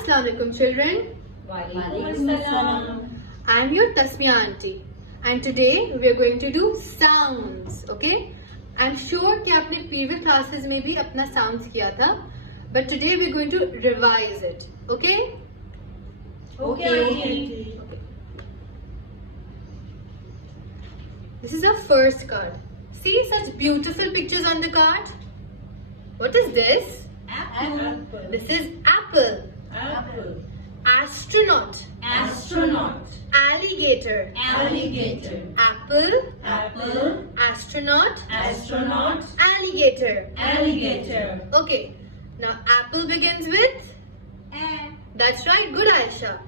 Assalamualaikum children. I'm your Tasmiya auntie and today we are going to do sounds. Okay? I'm sure कि आपने previous classes में भी अपना sounds किया था, but today we're going to revise it. Okay? Okay. This is our first card. See such beautiful pictures on the card. What is this? Apple. This is apple. Apple. Astronaut. Astronaut. Alligator. Alligator. Apple. Apple. Astronaut. Astronaut. Alligator. Alligator. Okay. Now apple begins with? A. That's right. Good, Aisha.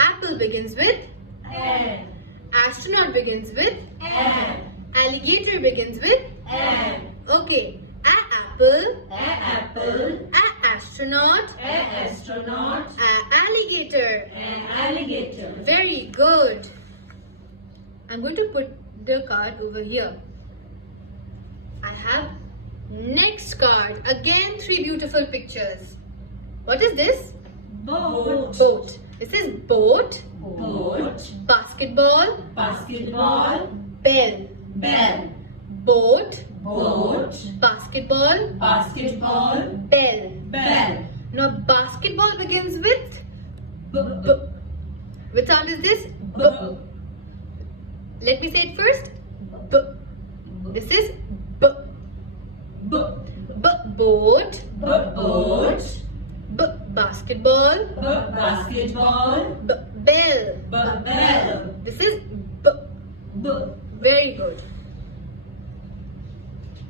Apple begins with? A. Astronaut begins with? A. Alligator begins with? A. Okay. Apple. Apple. Astronaut. Astronaut. Alligator. Alligator. Very good. I'm going to put the card over here. I have next card. Again, 3 beautiful pictures. What is this? Boat. Boat. This is boat. Boat. Basketball. Basketball. Bell. Bell. Boat. Boat. Basketball. Basketball. Bell. Bell. Now basketball begins with? B. Which sound is this? B. Let me say it first. B. This is B. B. Boat. Boat. Basketball. Basketball. Bell. Bell. This is B. B. Very good.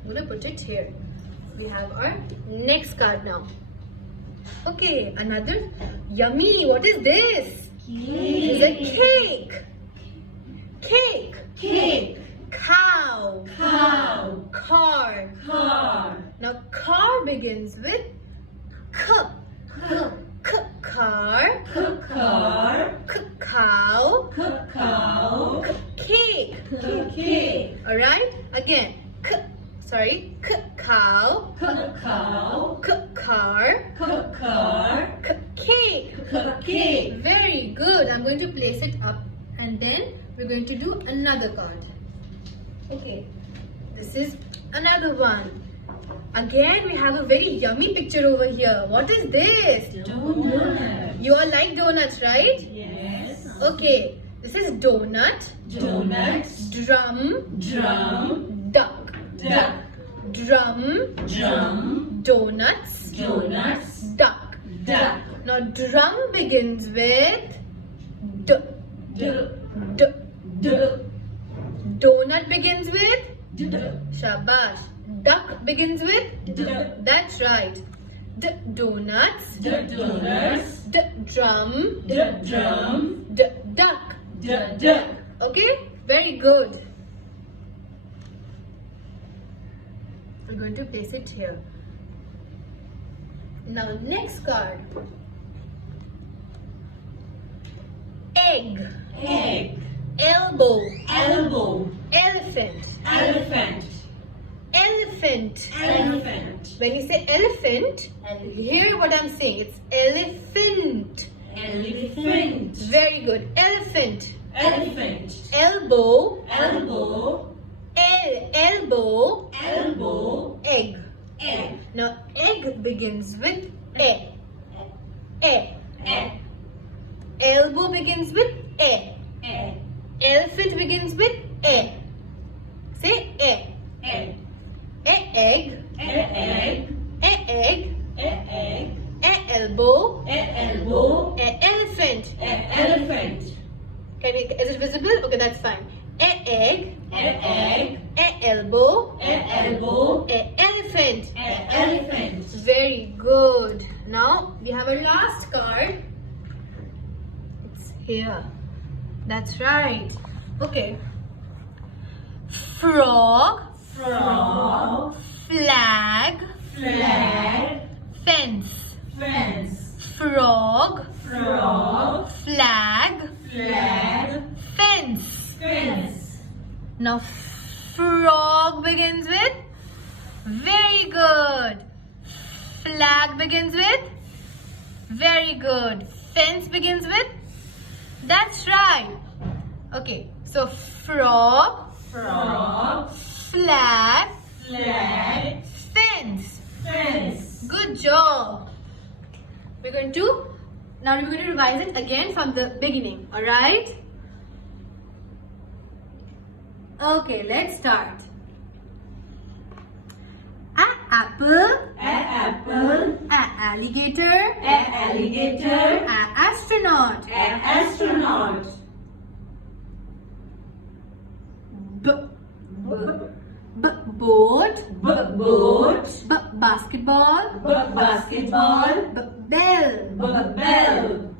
I'm gonna put it here. We have our next card now. Okay, another yummy. What is this? It is a cake. Cake. Cake. Cow. Cow. Car. Car. Now car begins with k. Car. Car. Cow. Cow. Cake. Cake. Alright? Again. Cow. Cow. Car. Car. Cake. Cake. Very good. I'm going to place it up and then we're going to do another card. Okay. This is another one. Again, we have a very yummy picture over here. What is this? Doughnut. You all like donuts, right? Yes. Okay. This is donut. Donuts. Drum. Drum. Duck. Duck. Drum. Drum. Donuts. Donuts. Duck. Duck. Now drum begins with D. D. D. D. Donut begins with D. Shabash. Duck begins with D. That's right. Donuts. D. Donuts. Drum. D. Drum. Duck. D. Duck. Okay? Very good. We're going to place it here. Now next card. Egg. Egg. Elbow. Elbow. Elephant. Elephant. Elephant. Elephant. When you say elephant, you hear what I'm saying. It's elephant. Elephant. Very good. Elephant. Elephant. Elbow. Elbow. Elbow. Elbow. Egg. Egg. Now egg begins with A. A. Egg. Elbow begins with A. Egg. Elephant begins with A. Say A. Egg. Egg. Egg. Egg. Egg. Elbow. Elbow. Elephant. Elephant. Is it visible? Okay, that's fine. Egg. Egg. Elbow. Elbow. Elephant. Elephant. Very good. Now we have a last card. It's here. That's right. Okay. Frog. Frog. Flag. Flag. Fence. Fence. Frog. Frog. Flag. Flag. Fence. Fence. Now frog begins with? Very good. Flag begins with? Very good. Fence begins with? That's right. Okay, so frog, Frog. flag, Flag. fence. Fence. Good job. We're going to revise it again from the beginning. Alright? Okay, let's start. A apple, A apple. a alligator, A alligator. a astronaut. A astronaut. B B boat, boat. b basketball, Basketball. b bell, Bell.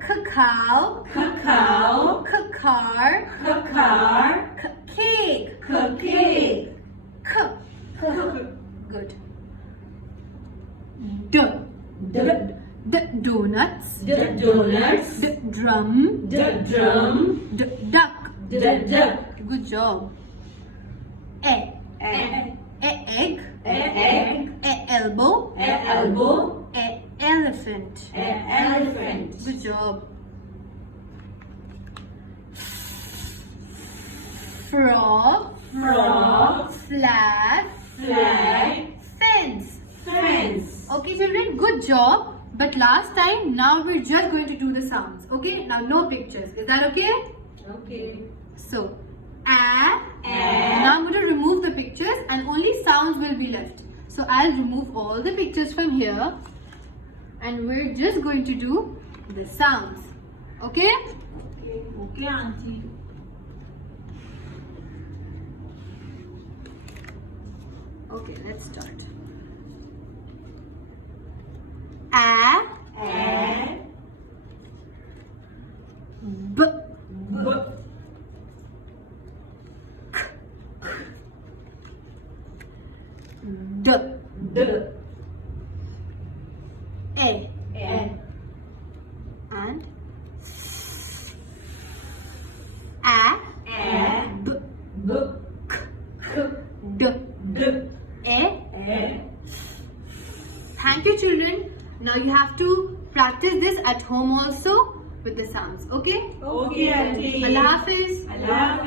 cacao, Cacao. car, Car. cake, Cake. good. D donuts, The donuts. d drum, The drum. duck. The duck. Good job. Egg. Egg, Egg. elbow, Elbow. elephant. Elephant. Good job. Frog, Frog. flag, Flag. fence. Fence. Okay children, good job. But last time, now we're just going to do the sounds. Okay, now no pictures. Is that okay? Okay. So, a. A. Now I'm going to remove the pictures and only sounds will be left. So I'll remove all the pictures from here and we're just going to do the sounds. Okay? Okay, auntie. Okay, let's start. A. A. B. B. D. D. A. A. And A. A. B. B. D. D. A. A. Thank you children. Now you have to practice this at home also with the sounds. Okay? Okay, auntie. Allah Hafiz. Allah Hafiz.